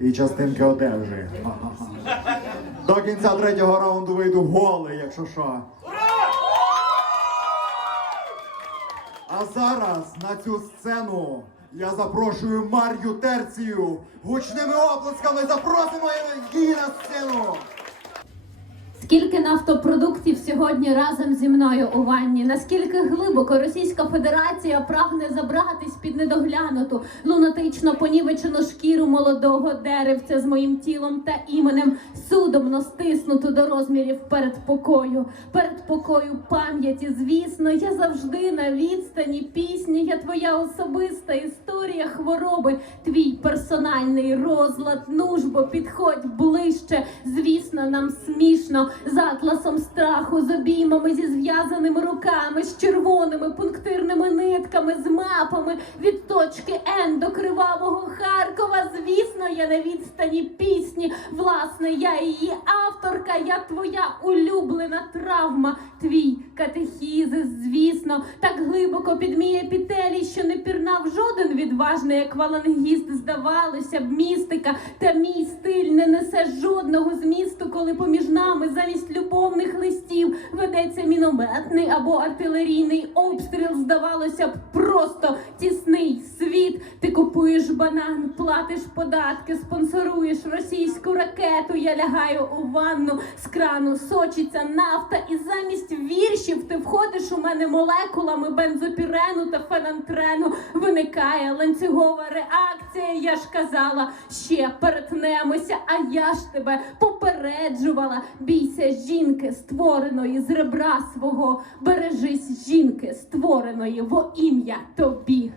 і частинки одежі. До кінця третього раунду вийду голий, якщо що. А зараз на цю сцену я запрошую Мар'ю Терцію. Гучними оплесками запросимо її на сцену. Скільки нафтопродуктів сьогодні разом зі мною у ванні? Наскільки глибоко Російська Федерація прагне забратись під недоглянуту, лунатично понівечену шкіру молодого деревця з моїм тілом та іменем, судомно стиснуту до розмірів передпокою, передпокою пам'яті. Звісно, я завжди на відстані пісні. Я твоя особиста історія хвороби, твій персональний розлад. Нужбо, підходь ближче. Звісно, нам смішно з атласом страху, з обіймами зі зв'язаними руками, з червоними пунктирними нитками, з мапами від точки Н до кривавого Харкова. Звісно, я на відстані пісні. Власне, я її авторка, я твоя улюблена травма, твій катехізис, звісно, так глибоко під мій епітелій, що не пірнав жоден відважний еквалангіст. Здавалося б, містика, та мій стиль не несе жодного змісту, коли поміж нами замість любовних листів ведеться мінометний або артилерійний обстріл. Здавалося б, просто тісний світ. Ти купуєш банан, платиш податки, спонсоруєш російську ракету. Я лягаю у ванну з крану, сочиться нафта, і замість віршів ти входиш у мене молекулами бензопірену та фенантрену. Виникає ланцюгова реакція. Я ж казала, ще перетнемося, а я ж тебе попереджувала. Бійся жінки, створеної з ребра свого. Бережись жінки, створеної во ім'я тобі.